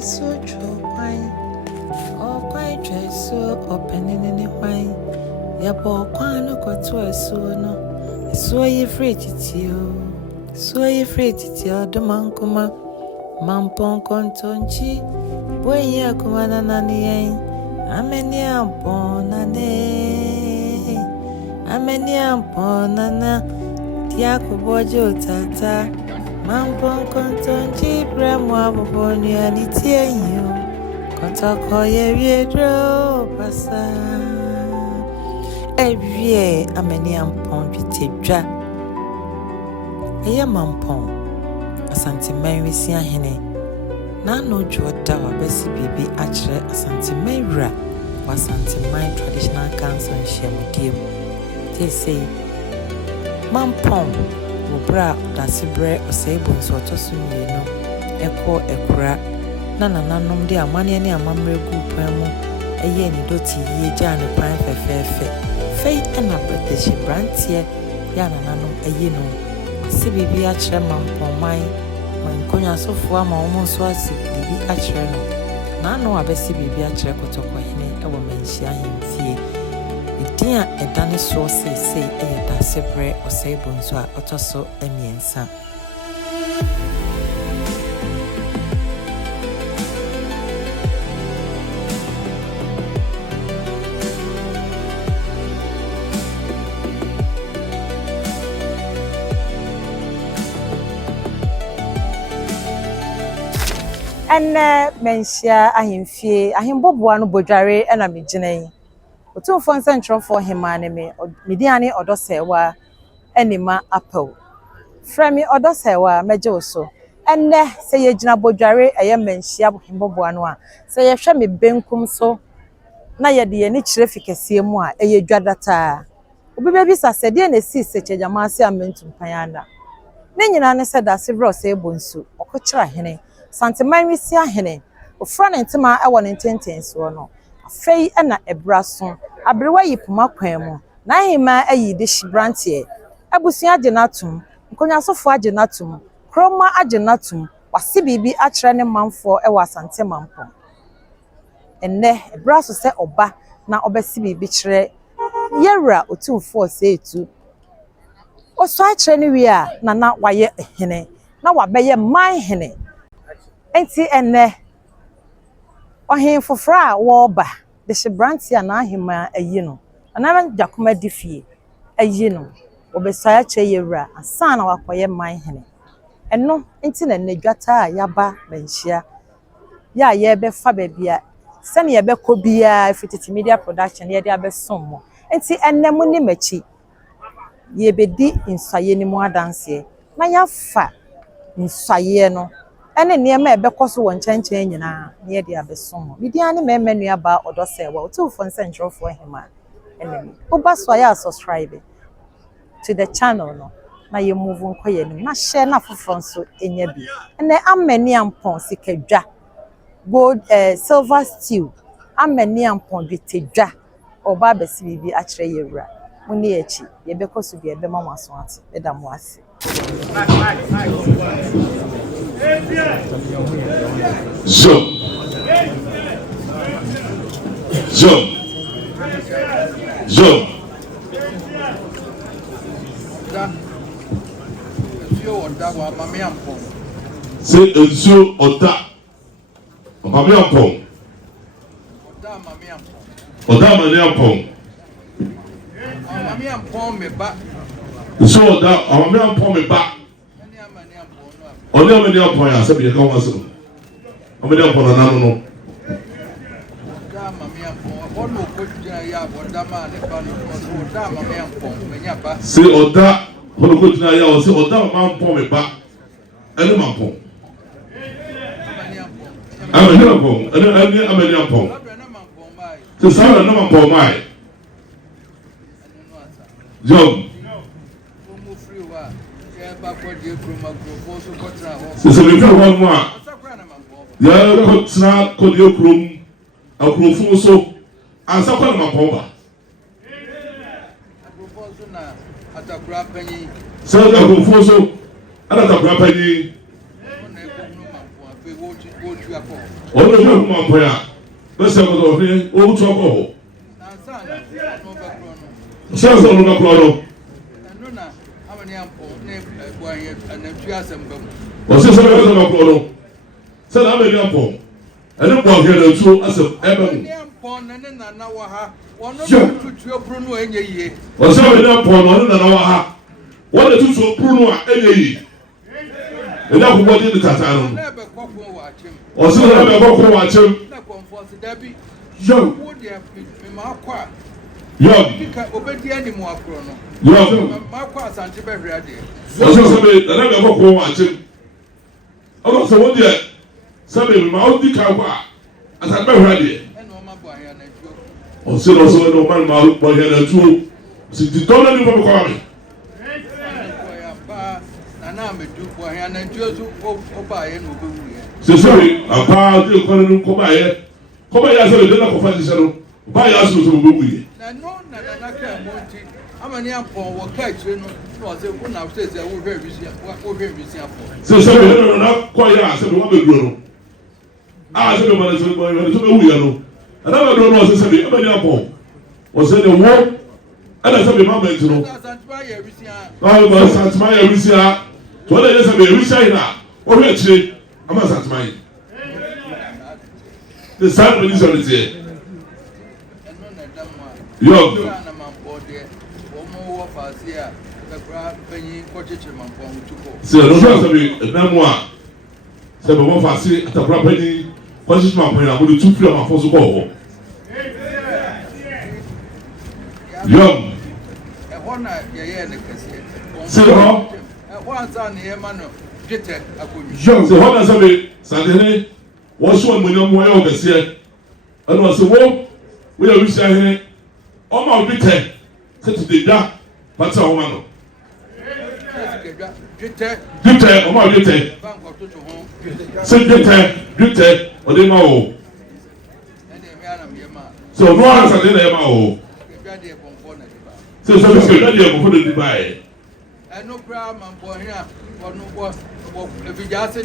so true, wine. Oh, quite so opening in the wine. Your poor quano got to a so no. So you free to you. So you free to you, the mankuma. Mampong contonchi. Boy, ya kumana nani. Ameni ampon nane. Ameni ampon nana. Tiaku bojo tata. Mampong contonchi. Bremo aboboni anitie you. Kotoko ye wiedro pasa. Ewie ameni ampon bitedwa. Eye Mampong. Asanteman Asantehene. Nana Joda wabesi bibi achre Asanteman ra. Asanteman traditional council nhyemudiem. They say Mampong wobra Daasebre Osei Bonsu III eko ekura na nananom de amane ne amamre gu pan mu eye ni doti yie gya ne pan fefefe fei na british brantie ya nananom eye no se bibi achre Mampong man mankonya sofo ama omo so ase bibi achre no na no abesi bibi achre Kotokohene ewo Manhyia Hemfie idia edane so sei eye Daasebre Osei Bonsu a otoso emiensa. Ene Manhyia Ahemfie ahemboboa no bodware na megine Otumfuo nsɛnkyerɛfo hemane me mediane odosewa enima apel frame odosewa meje so enne se yegyina bodware eye Manhyia ahemboboa no a se yehwe me benkum so na yede ye ni kyerɛ fikesie mu a eye dwadata obi bebi sasede na si sechegyama ase amentum panyanda ne nyina ne se Daasebre Osei Bonsu okokyera hene Asanteman Ahene ofra ne ntema ewo ne ntentenso no afei na ebraso abrewa yipuma kwan mu na hima ayi de hibrantie abusua agenatum nkonyasofo agenatum kroma agenatum wase bibi akyerɛ ne manfo ewo Asanteman enne ebraso se oba na obesi bibi kyerɛ yewra Otumfuo Osei Tutu oso akyerɛ ne wi a na waye hene na wabɛyɛ Manhyene enti enne ohen fofra woba de hibrantie na ahima ayi no ana jakoma difie ayi no obesaya kyerɛ yewra asa na wakoye Manhyene enno enti na nedwata a yaba Manhyia ya yebe fa babia se ne yebe kobia fititi media production ye de abesom mo enti enne mu ni machi yebedi nsaye ni mu adanse na yafa nsaye no ene niema ebekoso wo nkyɛnkyɛn nyina na ye de abesom mo mediane memenu aba odosewa Otumfuo nsɛnkyerɛfo hema enemi oba so ya subscribe to the channel no na ye move nkoye nim na share na foforo nso enya bi ene amani ampon sikadwa gold silver steel amani ampon bitedwa oba besi bibi akyerɛ yewura muni echi ye bekoso bi ebe mama so ate eda mo ase Zoom. C'est un zoo oda. Mami Mampong. Oda mami Mampong. Mami Mampong me ba. So oda mami Mampong me ba. Only mami Mampong ya sabi ka waso. Mami Mampong na nanu no. Oda mami Mampong. Ono ko jina ya oda ma ne ba no oda mami Mampong me nya ba. C'est oda ono ko jina ya o se oda mami Mampong me ba. Ene Mampong. Amani Mampong. Ene amani Mampong. C'est ça le nom Mampong mai. Jom. C'est ce que je veux moi. Ya ko tsna ko de okrum akrofo so ansa kwa Mampong ba. Akrofo na atakura panyi. So akrofo so ana atakura panyi. Ono bi hu Mampong a. Bese ko do he o tu akọ. Sasa ono ba kro no. No na amani Mampong ne boye anatu asem bam. O se se ba kro no. Se na amani Mampong. Ene bo he na tu asem ebam. Mampong ne Nana wa ha. Wono tutu obru no enye yie. O se amani Mampong no Nana wa ha. Wono tutu obru no a enye yie. Ene akọ di ni tata no. Na be kokko wa achim. O se na be kokko wa achim. Na comfort dabi. Yo. Wo de me ma kwa. Yo. Bika obedi ani mu akro no. Yo. Ma kwa asante be hwe ade. O se be na be kokko wa achim. O se wo de sabe me ma o di ka kwa asante be hwe ade. Eno ma bo ahia na tuo. O se no man ma bo hia na tuo. Si di to na ni bo ko mi. Na me do for here na ntuozu oba ye no obewu ye. Se sorry, apa di ko no ko ba ye. Ko ba ya se de na ko fa se no. Ba ya so so obewu ye. Na no na ka monti. Amani Mampong wo ka kire no no se wo na se wo hwe bisi afọ. Se sorry, no na ko ya se wo be duro no. Ah se be ma se bo ye so be wu ye no. Ana ba duro no se be Amani Mampong. O se de wo ana se be ma ma ntino. Asantema ye bisi a. Ah ba Asantema ye bisi a. To le se be wi sai na. O hwe chire ama Asantema ye. The same minister is here. Eno na damwa. Yo. Na Mampong de wo mo wo fasi a kakra panyi ko cheche Mampong tuko. Se no so be na mo a. Se be mo fasi atakura pani ko cheche Mampong na mo de tu firi Mampong so ko ho. Yo. Ehona ye ne kase. Se ho. Ehona ne ye ma no dwete akonyu. Yo. Se ho na se be Asantehene wo so mo nyam wo ye o kase. Ano se wo ye wi Asantehene o ma dwete se ti de da pata wo ma no. Dwete o ma dwete. Banko toto ho. Se dwete o de ma o. Ene me ana me ma. So no Asantehene ye ma o. Ebiade bonko na diba. Se be de ko de Dubai. Eno pra Mamponghene a wono bo ebijaase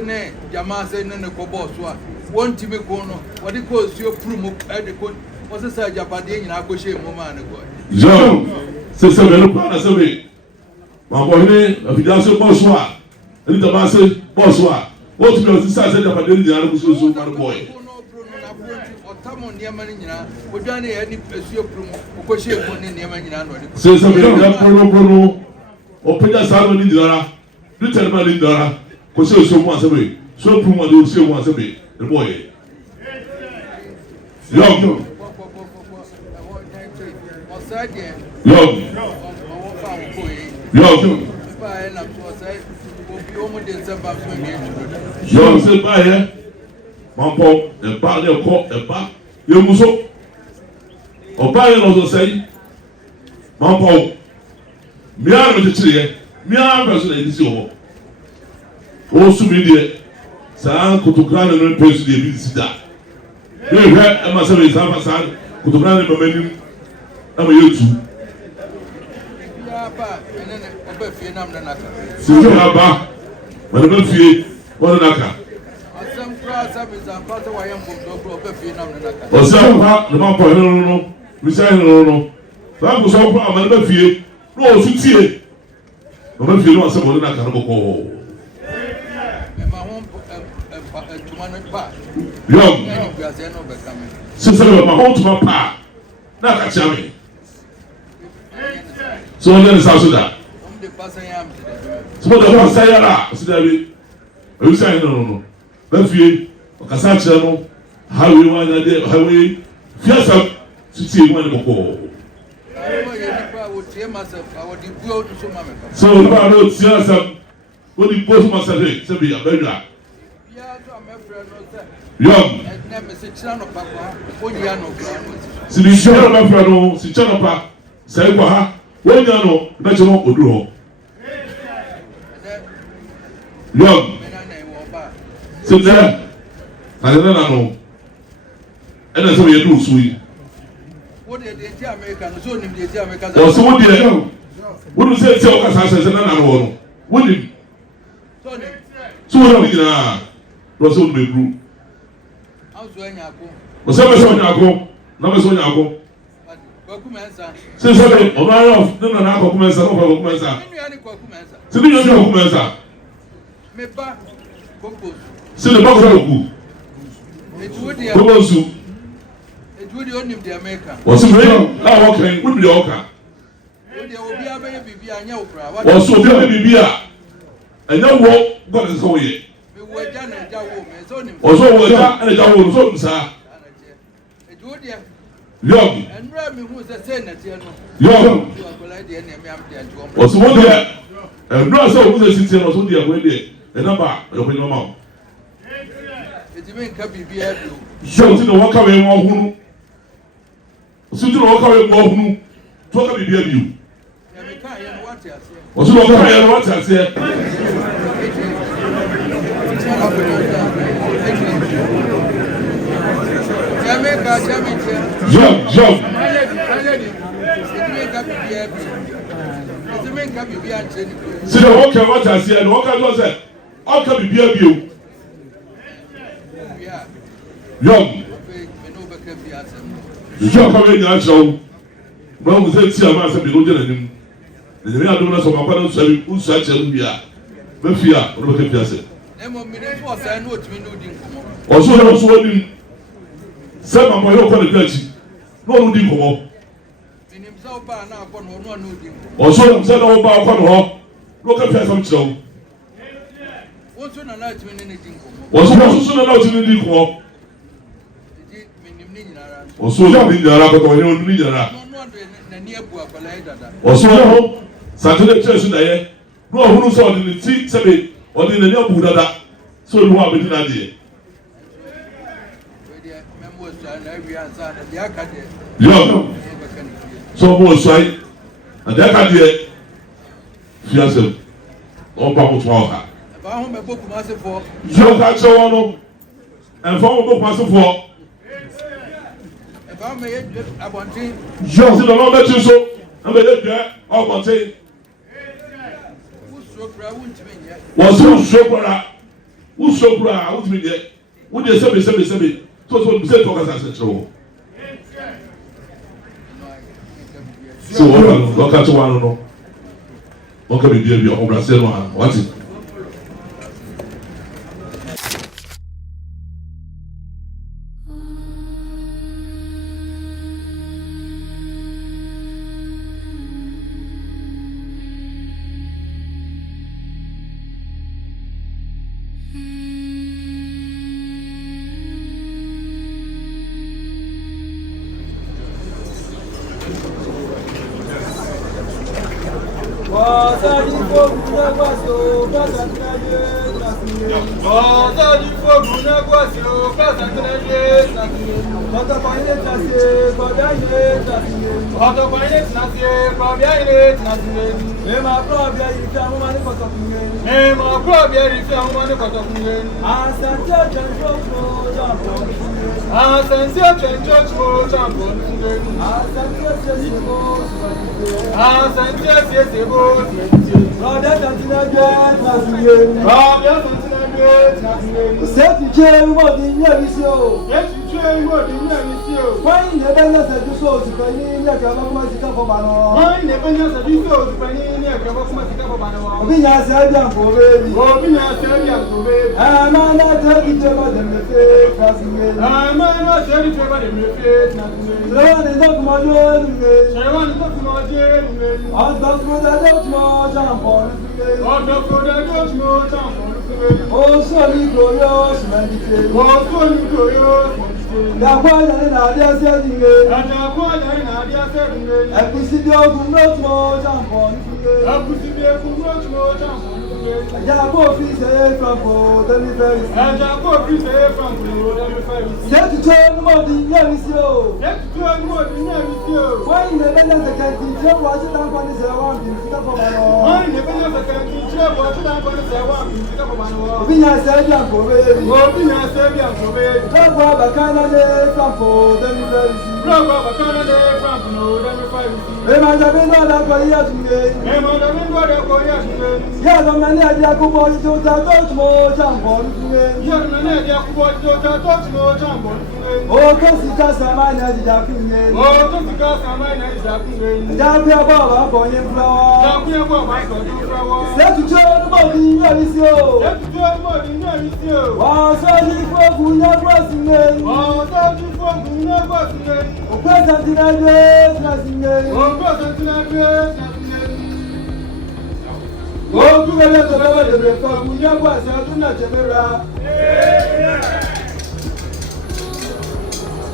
ne jamaase ne ko boss wa wonti me ko no wodi ko suo prumu e de ko wose sa japade nyina ko she mo ma ne ko Yo, se be no pa na se be. Mamponghene ebijaase boss wa. Eni jamaase boss wa. Wo tu be sa se japade nyina ko so ma boy. Otamo niema ni nyina odwane ya ni suo prumu ko she mo ne niema nyina no de Se be ya prono o peja sa no ni dara. Du tel ma ni dara. Ko se so mo asebe. So prumu de se mo asebe. The boy. Yo. Yo. Yo. Yo se ba ye. Mampong e ba de ko e ba. Ye muso. O ba ye no so sei. Mampong. Mi a me tire. Mi a ba so na disi o. O su mi de. Sa kutokana no pesu de bi sida. Ye hwe e ma se be sa fa sa kutokana no mamanim. Ama yetu. Ya ba enene oba fie nam na naka. Si ya ba. Wa na fie. Wa na naka. Asam kra sa bi za pa se wa yam bo do oba fie nam na naka. O sa pa no ma po no. Mi sa no. Ba ko so pa ma na fie. No o su tie. No ba fie no asa bo na naka no ko. Yo. Se se ma ho to pa. Na ka cha me. So then is also that. So the one say la, so that we say no. Ba fie, o ka sa cha no. How we want that how we feel some to see one ko. So ba no see some what the post must say, say be abega. Yo. Si di share ba fra no, si cha no pa. Say kwa ha. When you know, bet you won't go through. Young. Sit there. I don't know. And that's what you do, sweet. What did the American so name the American? Or so what did you what do you say? Tell us, I said, no. What did so what are we now? no so be group Also anyako. o se be so nyako na be so nyako Kwakumensa. se so be o ma of no na kwakumensa no kwakumensa Nnu ani kwakumensa. se bi no kwakumensa Me ba kokos. se le ba ko ku Etuodi Bonsu Etuodi onim de America. o se me na wo kan wo bi de o ka Odi obi abaye bibi anya okra. o so bi bibi a enya wo god so ye Me wo ja na ja wo me so onim. o so wo ja na ja wo so nsa Etuodi yom enra me hu se na tie no. yom Akola de na me am de ajo. o so wo de no so wo se sitie no so de ko de e na ba e ko no ma Ejime nka bibi abi. so ti no wo ka we mo hunu so ti no wo ka we mo hunu to ka bibi abi Ya me ka ye no wate ase. o so wo ka ye no what ase Jump. See the walker what I see and walker was it. All can be of you. Young. You shall come in your show. Well, we said, see a master be looking at him. The real donors of my parents who such a Luia. Mafia, or what if you say. Also, I was wondering. Send my boy over the church. No, no, no. Also, I'm saying all about one hall. Look at some show. Was also allowed to do more. Also, I'm in the Arabic or you need a also, Saturday church in the air. No, who saw the seat, Sabi, or in the new Buddha. So you have an idea. Yo, so more side, and that idea, fiancé, on parle to her. Yo, that's one, and for book master for. Yo, the Lord met you so, and they get all my say. Was who so proud, who's been there? Would you say, so what we say to us as a show? So what can you want to know? What can we do? Your own Brazil one. What is?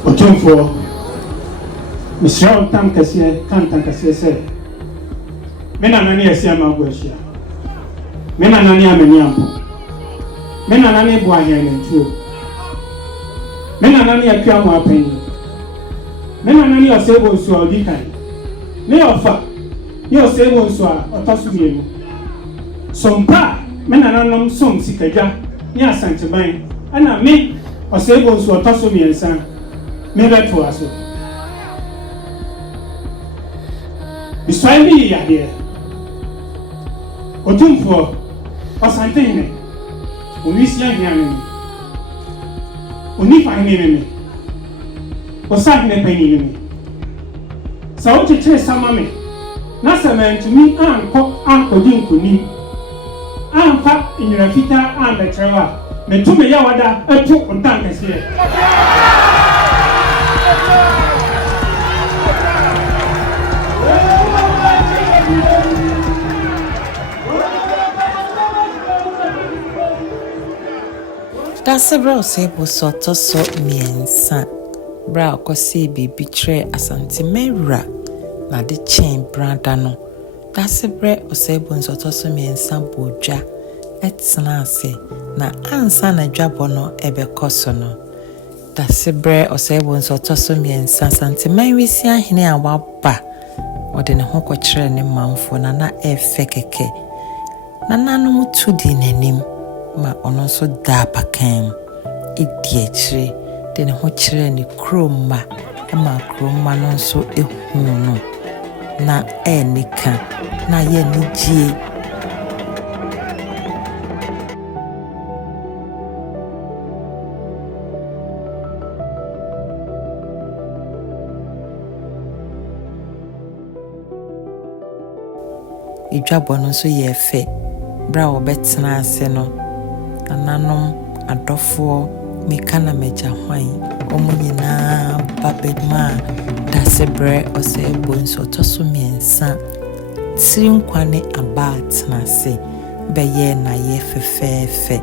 Otumfuo, Mr. Tam Cassia, Cantan Cassia said, Menanani Asiama Bushia, Menanani Ameniampo, Menanani Boyan and two, Menanani Akiama Penny, Menanani Osei Bonsu III, me offer, your Osei Bonsu or Tosumu. Sompa, Menananum Sum Sikaja, near Asanteman, and I me Osei Bonsu or Tosumi and San. Me that for us. Beside me, ya dear. Otumfuo Asantehene. Onisia hiame. Onifa hene. Osahene penini me. Sa o cheche sama me. Na sama ntumi anko dinkuni. Amfa inyrafita ambetrewa. Metume ya wada etu ontankese. Daasebre Osei Bonsu III bra okosi bibi tre Asanteman na de chain branda no Daasebre Osei Bonsu III bodwa etena ase na ansa na dwabo no ebekoso no Daasebre Osei Bonsu III Asanteman hene a waba ode ne ho kwekere ne manfo na efe keke nana no mutu di nanim ma ono so da pakan idiechire de ne ho kire ne kroma ma kroma no so ehunu no na enika na ye ni gie idwabo no so ye fe bra obetena ase no ananom adofo mekana meja hwan omunyina babedma Daasebre Osei Bonsu III tirinkwane aba atena ase beye na ye fefefe